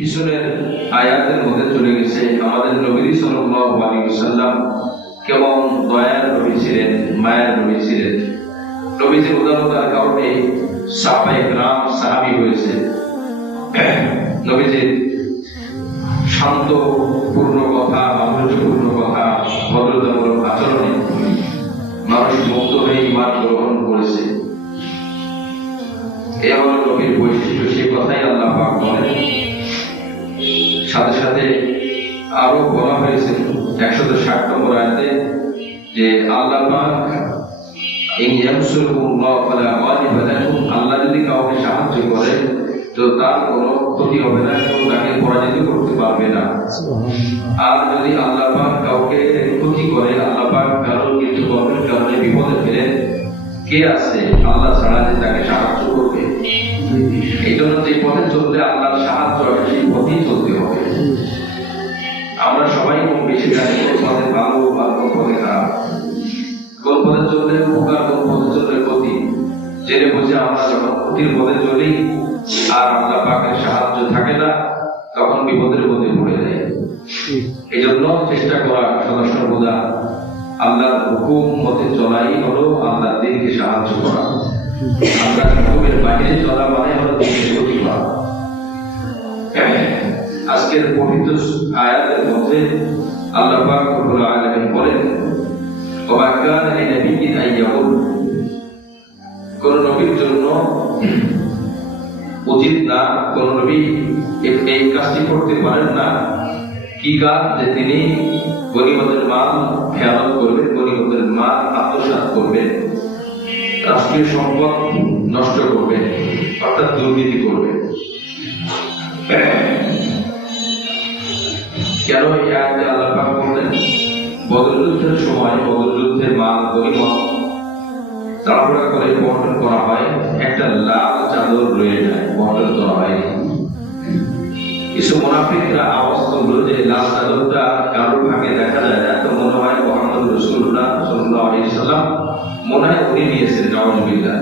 পিছনের আয়াতের মধ্যে চলে গেছে আমাদের নবী সাল্লাল্লাহু আলাইহি ওয়াসাল্লাম কেমন দয়ার নবী ছিলেন, মায়ের নবী ছিলেন। নবীজির উদারতার কারণে সাহাবায়ে কেরাম সাহাবী হয়েছে। নবীজির শান্তপূর্ণ কথা, মাধুর্যপূর্ণ কথা, ভদ্রতামূলক আচরণে মানুষ মুক্ত হয়ে ঈমান গ্রহণ করেছে। এ হলো নবীর বৈশিষ্ট্য, সেই কথাই আল্লাহ পাক বলেন। সাথে সাথে আরো বলা হয়েছে 160 নম্বর আয়াতে যে আল্লাহ পাক আল্লাহ যদি কাউকে সাহায্য করে তো তার কোনো ক্ষতি হবে না, কেউ তাকে পরাজিত করতে পারবে না। আর যদি আল্লাহ পাক কাউকে ক্ষতি করে, আল্লাহ পাক কারোর কিছু কর্মের কারণে বিপদে ফেলেন, কে আছে আল্লাহ ছাড়া যে তাকে সাহায্য করবে? এই জন্য যে পথে চললে আল্লাহর সাহায্য হবে সেই পথেই চলতে হবে। আমরা সবাই কম বেশি জানি কোন পথে ভালো আর কোন পথে খারাপ, কোন পথে চললে উপকার, কোন পথে চললে ক্ষতি। জেনে বুঝে আমরা যখন ক্ষতির পথে চলি আর আল্লাহ পাকের সাহায্য থাকে না, তখন বিপদের মধ্যে পড়ে যায়। এই জন্য চেষ্টা করা সদস্য বোঝা আল্লাহর হুকুম মতে চলাই হলো আল্লাহর দ্বীনকে সাহায্য করা। আল্লাহর হুকুমের বাইরে চলা মানে হলো দ্বীনের ক্ষতি করা। আজকের পবিত্র আয়াতের মধ্যে আল্লাহ পাক রব্বুল আলামিন বলেন, ওয়া কানা লিনাবিয়্যিন আইয়াকুল, কোন নবীর জন্য উচিত না, কোন নবী এই কাজটি করতে পারেন না। কি কাজ? যে তিনি গনিমতের মাল খেয়ানত করবেন, গনিমতের মাল আত্মসাৎ করবেন, রাষ্ট্রীয় সম্পদ নষ্ট করবেন, অর্থাৎ দুর্নীতি করবেন। কেন এই আয়াতে আল্লাহ পাক বললেন? বদর যুদ্ধের সময় বদর যুদ্ধের মাল গনিমত তাড়াহুড়া করে বন্টন করা হয়, একটা লাল চাদর রয়ে যায়, বন্টন করা হয়নি। কিছু মুনাফিকরা আওয়াজ করলো যে লাল চাদরটা কারোর ভাগে দেখা যায় না, তো মনে হয় মুহাম্মদ রাসূলুল্লাহ সাল্লাল্লাহু আলাইহি ওয়াসাল্লাম মনে হয় উনি নিয়েছেন, নাউযুবিল্লাহ।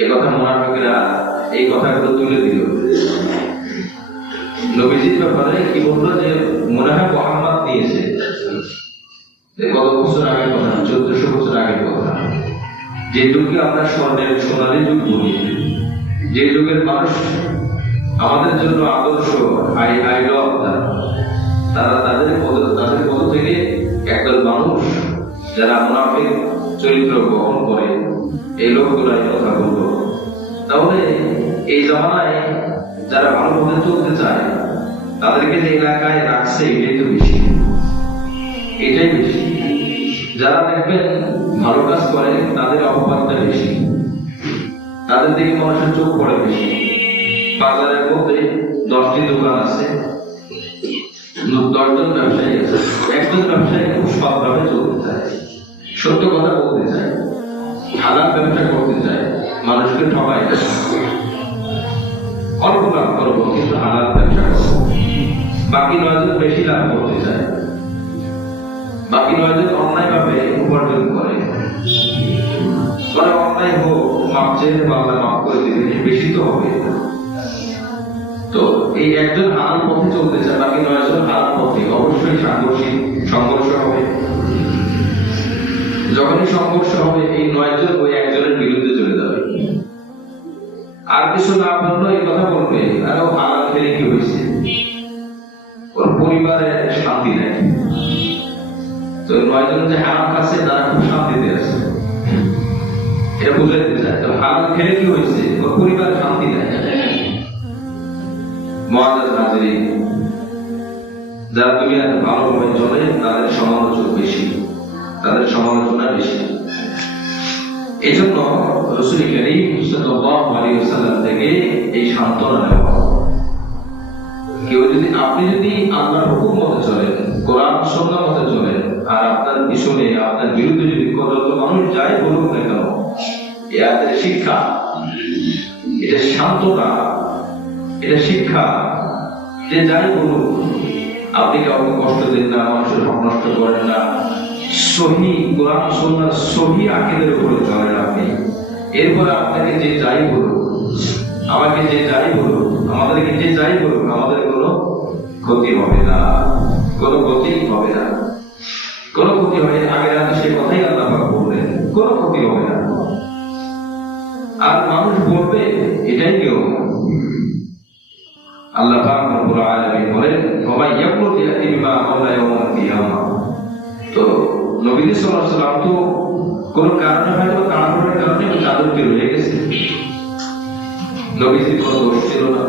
এই কথা মুনাফিকরা এই কথাগুলো তুলে দিল। নবীজির ব্যাপারে কি বললো যে মনে হয় মুহাম্মদ নিয়েছে। কত বছর আগের কথা, 1400 বছর আগের কথা। যে যুগে আমরা স্বর্ণের সোনালী যুগ বলি, যে যুগের মানুষ আমাদের জন্য আদর্শ, আইডল, তারা তাদের পদ থেকে একদল মানুষ যারা মুনাফিক চরিত্র বহন করে, এই লোকগুলাই কথা বলবো। তাহলে এই জামানায় যারা ভালো পথে চলতে চায় তাদেরকে যে এলাকায় রাখছে এটাই তো বেশি, এটাই বেশি। যারা দেখবেন ভালো কাজ করে তাদের অপবাদটা বেশি, তাদের দিকে মানুষের চোখ পড়ে বেশি। বাজারের মধ্যে 10টি দোকান আছে, 10 জন ব্যবসায়ী আছে, একজন ব্যবসায়ী খুব সৎভাবে চলতে চায়, সত্য কথা বলতে চায়, হালাল ব্যবসা করতে চায়, মানুষকে ঠকায় না, অল্প লাভ করবো কিন্তু হালাল ব্যবসা করবো। বাকি 9 জন বেশি লাভ করতে চায়, বাকি 9 জন অন্যায় ভাবে উপার্জন করে। অন্যায় হোক, মাপ চেয়ে আল্লাহ মাফ করে দিবেন, বেশি তো হবে। তো এই একজন হালাল পথে চলতে চায়, বাকি 9 জন হালাল পথে, অবশ্যই সংঘর্ষ হবে। যখনই সংঘর্ষ হবে এই 9 জন ওই একজনের বিরুদ্ধে চলে যাবে। আর কিছু না বললো এই কথা বলবে, আরো হালাল খেলে কি হয়েছে, ওর পরিবারে শান্তি নেই। তো 9 জন যে হারাম খাচ্ছে তারা খুব শান্তিতে আছে, এটা বুঝাইতে চায়। তো হারাম খেলে কি হয়েছে, ওর পরিবারে শান্তি নেই। মুআজ্জাজ নাযিরিন, যারা দুনিয়াতে ভালোভাবে চলে তাদের সমালোচনা বেশি, তাদের সমালোচনা বেশি। এই জন্য রাসূল কারীম সাল্লাল্লাহু আলাইহি ওয়াসাল্লাম থেকে এই সান্ত্বনা নেওয়া। আপনি যদি আল্লাহর হুকুম মতে চলেন, কোরআন সুন্নাহ মতে চলেন, আর আপনার পিছনে আপনার বিরুদ্ধে যদি কত মানুষ যাই বলুক না কেন, এটা শিক্ষা, এটা সান্ত্বনা, এটা শিক্ষা যে যাই বলুক আপনি কাউকে কষ্ট দেন না, মানুষের হক নষ্ট করেন না, সহি কোরআন সুন্নাহর সহি আকীদার উপরে চলেন আপনি। এরপরে আপনাকে যে যাই বলুক আমাকে যে যাই বলুক, আমাদেরকে যে যাই বলুক, আমাদের কোনো ক্ষতি হবে না, কোনো ক্ষতি হবে না, কোনো ক্ষতি হবে না। আগের রাতে সে কথাই আল্লাহ পাক বললেন, কোনো ক্ষতি হবে না। আর মানুষ বলবে, এটাই নিয়ম। আল্লাহ পাক রব্বুল আলামিন বলেন, ওয়া ইয়াকুলু ইয়াতি বিমা আল্লাহ ইয়াউমাল কিয়ামা। তো নবী সাল্লাল্লাহু আলাইহি ওয়াসাল্লাম তো কোন কারণে হয়তো কারণের কারণে তাদেরকে রয়ে গেছে, নবীজির কোনো দোষ ছিল না।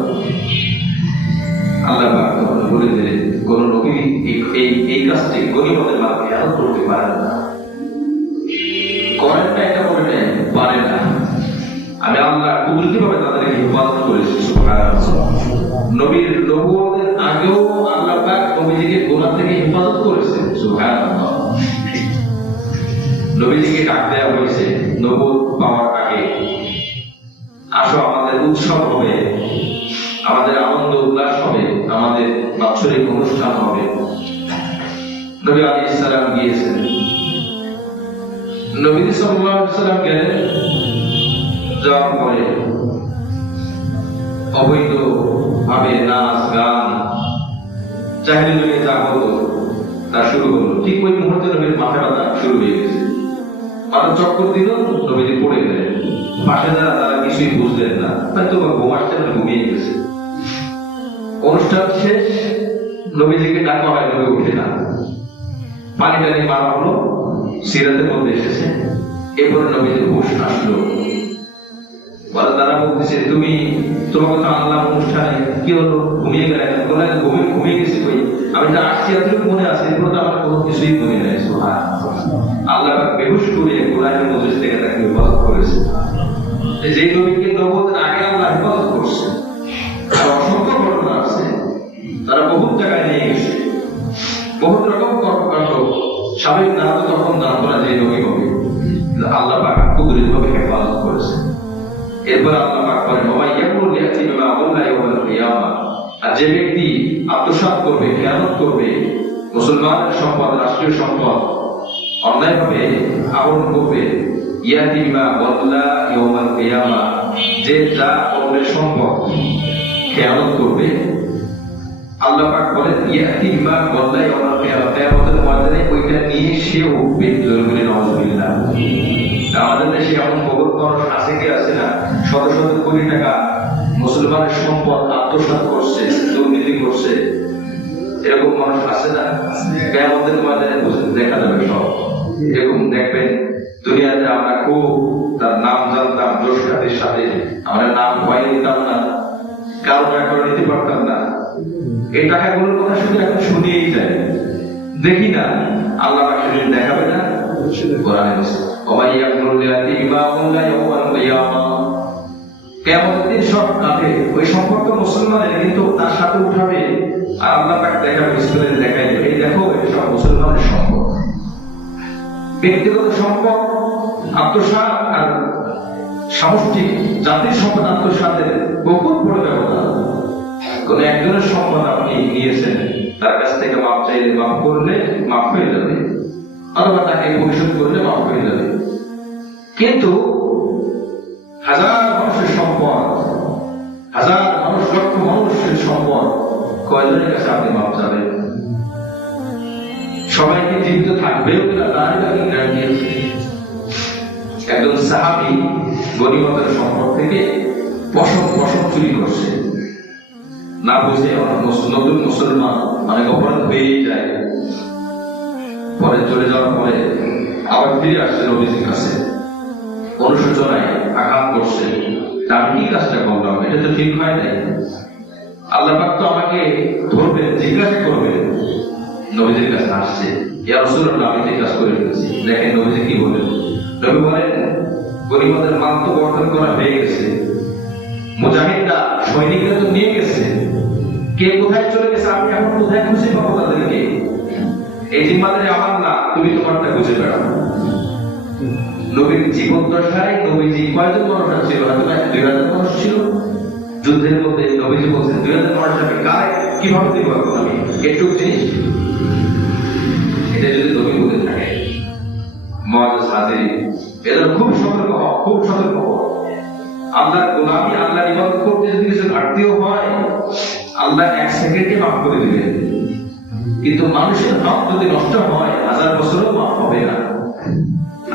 আল্লাহ পাক বলে দিলেন, কোন নবী এই কাজটি গনিমতের মাধ্যমে খেয়াল করতে পারে না, করেন না, এটা বলে নেয়, পারে না। আমি আল্লাহ কুদরতি ভাবে তাদেরকে হেফাজত করেছি। সুবহানাল্লাহ। নবীর নবুয়তের আগেও আল্লাহ পাক নবীজিকে গুনাহ থেকে হেফাজত করেছেন। সুবহানাল্লাহ। নবীজিকে ডাক দেওয়া হয়েছে নবুয়ত পাওয়ার আগে, আসো আমাদের উৎসব হবে, আমাদের আনন্দ উল্লাস হবে, আমাদের বাৎসরিক অনুষ্ঠান হবে। নবী আলাইহিস সালাম গিয়েছেন। নবী সাল্লাল্লাহু আলাইহি ওয়াসাল্লাম গেলেন, যাওয়ার পরে অবৈধ ভাবে নাচ গান জাহেলি যুগে যা হতো তা শুরু হলো। ঠিক ওই মুহূর্তে নবীর মাথা ব্যথা শুরু হয়ে গেছে, মাথা চক্কর দিল, নবীজি পড়ে গেলেন। পাশে যারা তারা কিছুই বুঝলেন না, হয়তো ঘুমাচ্ছেন, ঘুমিয়ে গেছে। অনুষ্ঠান শেষ, নবীজিকে ডাকা হয়, নবী উঠে না। পানি টানি মারা হলো, সিরাতের মধ্যে এসেছে। এরপরে নবীজির হুঁশ আসলো। তারা বলতেছে, তুমি তোমাকে তো আল্লাহ অনুষ্ঠানে কি হলো, ঘুমিয়ে গেলে? ঘুমিয়ে গেছি কই, আমি তো আসছি এতটুকু মনে আছে, এরপর তো আমার কোনো কিছুই মনে নেই। আল্লাহ বেহুশ করে কোরআনের মজলিস থেকে তাকে হেফাজত করেছে। যে নবীকে নবুয়তের আগে আল্লাহ হেফাজত করছে। আর অসংখ্য ঘটনা আছে, তারা বহুত জায়গায় নিয়ে গেছে, বহুত রকম কর্মকাণ্ড। স্বাভাবিক না হতো তখন দান করা যে নবী হবে, আল্লাহ পাক কুদরতি ভাবে হেফাজত করেছে। এরপর আল্লাহ পাক বলেন, ওয়া ইয়াকুলু ইয়াতি বিমা আল্লাহ ইয়াউমাল কিয়ামা। আর যে ব্যক্তি আত্মসাৎ করবে, খেয়ানত করবে, মুসলমানের সম্পদ, রাষ্ট্রীয় সম্পদ অন্যায়ভাবে আহরণ করবে, ইয়াতি বিমা আল্লাহ ইয়াউমাল কিয়ামা, যে যা অন্যের সম্পদ খেয়ানত করবে, আল্লাহ পাক বলেন ইয়াতি বিমা আল্লাহ ইয়াউমাল কিয়ামা, কিয়ামতের ময়দানে ওইটা নিয়ে সে উঠবে। জোরে নাউযুবিল্লাহ। আমাদের দেশে এমন বহুত মানুষ আছে কি আছে না, শত শত কোটি টাকা মুসলমানের সম্পদ আত্মসাৎ করছে, দুর্নীতি করছে, এরকম মানুষ আছে না? কিয়ামতের ময়দানে দেখা যাবে সব। এরকম দেখবেন দুনিয়াতে আমরা খুব তার নাম জানতাম, দোষঘাতের সাথে আমরা নাম ভয় নিতাম না, কারণ এখন নিতে পারতাম না। এই টাকাগুলোর কথা শুধু এখন শুনিয়েই যায়, দেখি না। আল্লাহ পাক সেদিন দেখাবে না? কোরআনে বলছে, ওয়া ইয়াকুলু ইয়াতি বিমা আল্লাহ ইয়াউমাল কিয়ামা। কিয়ামতের দিন সব কাঁদে, ওই সম্পর্ক মুসলমানের, কিন্তু তার সাথে উঠাবে। আর আল্লাহ পাক দেখাবে, ইসলামে দেখাই দেবে, এই দেখো এই সব মুসলমানের সম্পদ। ব্যক্তিগত সম্পদ আত্মসাৎ আর সামষ্টিক জাতির সম্পদ আত্মসাতের বহুত বড় ব্যবধান। কোন একজনের সম্পদ আপনি নিয়েছেন, তার কাছ থেকে মাপ চাইলে মাফ করলে মাফ হয়ে যাবে, অথবা তাকে পরিশোধ করলে মাফ হয়ে যাবে। কিন্তু হাজার মানুষের সম্পদ, হাজার মানুষ, লক্ষ মানুষের সম্পদ, কয়জনের কাছে আপনি মাপ চাবেন? সবাইকে জীবিত থাকবেও কিনা তারই বা কি গ্যারান্টি আছে? একজন সাহাবী গনিমতের সম্পদ থেকে পশম চুরি করছে, না বুঝে নতুন মুসলমান, অনেক অপরাধ হয়েই যায়। পরে চলে যাওয়ার পরে আবার ফিরে আসছে নবীজির কাছে, অনুশোচনায় আঘাত করছে, আমি কি কাজটা করলাম, এটা তো ঠিক হয় নাই। আল্লাহ পাক তো আমাকে ধরবেন, জিজ্ঞাসা করবেন। নবীজির কাছে আসছে, ইয়া রাসূলুল্লাহ, আমি এই কাজ করে ফেলেছি। দেখেন নবীজি কি বলেন। নবী বলেন, গনিমতের মাল তো বর্তন করা হয়ে গেছে, মুজাহিদরা, সৈনিকরা তো নিয়ে গেছে, কে কোথায় চলে গেছে, আমি এখন কোথায় খুঁজে পাবো তাদেরকে? এই জিম্মাদারি আমার না, তুমি তোমারটা খুঁজে বেড়াও। নবীর জীবন দশায় নবীজি কয়জন মানুষ ছিল? হয়তো 2000 মানুষ ছিল। যুদ্ধের মধ্যে নবীজি বলছেন 2000 মানুষটাকে কারে কিভাবে দিব আমি, একটু জিনিস। এটা যদি নবী বলে থাকে, মুআজ্জাজ হাজির, এদের খুব সতর্ক হও, খুব সতর্ক হও। আল্লাহর গোলামি, আল্লাহর ইবাদত করতে যদি কিছু ঘাটতিও হয়, আল্লাহ 1 সেকেন্ডে মাফ করে দিবেন। কিন্তু মানুষের হক যদি নষ্ট হয়, 1000 বছরও মাফ হবে না,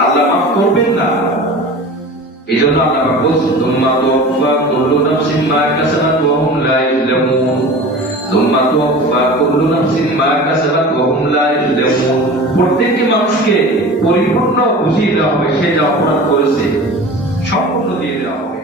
আল্লাহ মাফ করবেন না। এই জন্য আল্লাহ বলছেন, তুম্মা তুওয়াফা কুল্লু নাফসিন মা কাসাবাত ওয়া হুম লা ইউযলামুন। তুম্মা তুওয়াফা কুল্লু নাফসিন মা কাসাবাত ওয়া হুম লা ইউযলামুন। প্রত্যেকটি মানুষকে পরিপূর্ণ বুঝিয়ে দেওয়া হবে, সে যা অপরাধ করেছে সম্পূর্ণ দিয়ে দেওয়া হবে।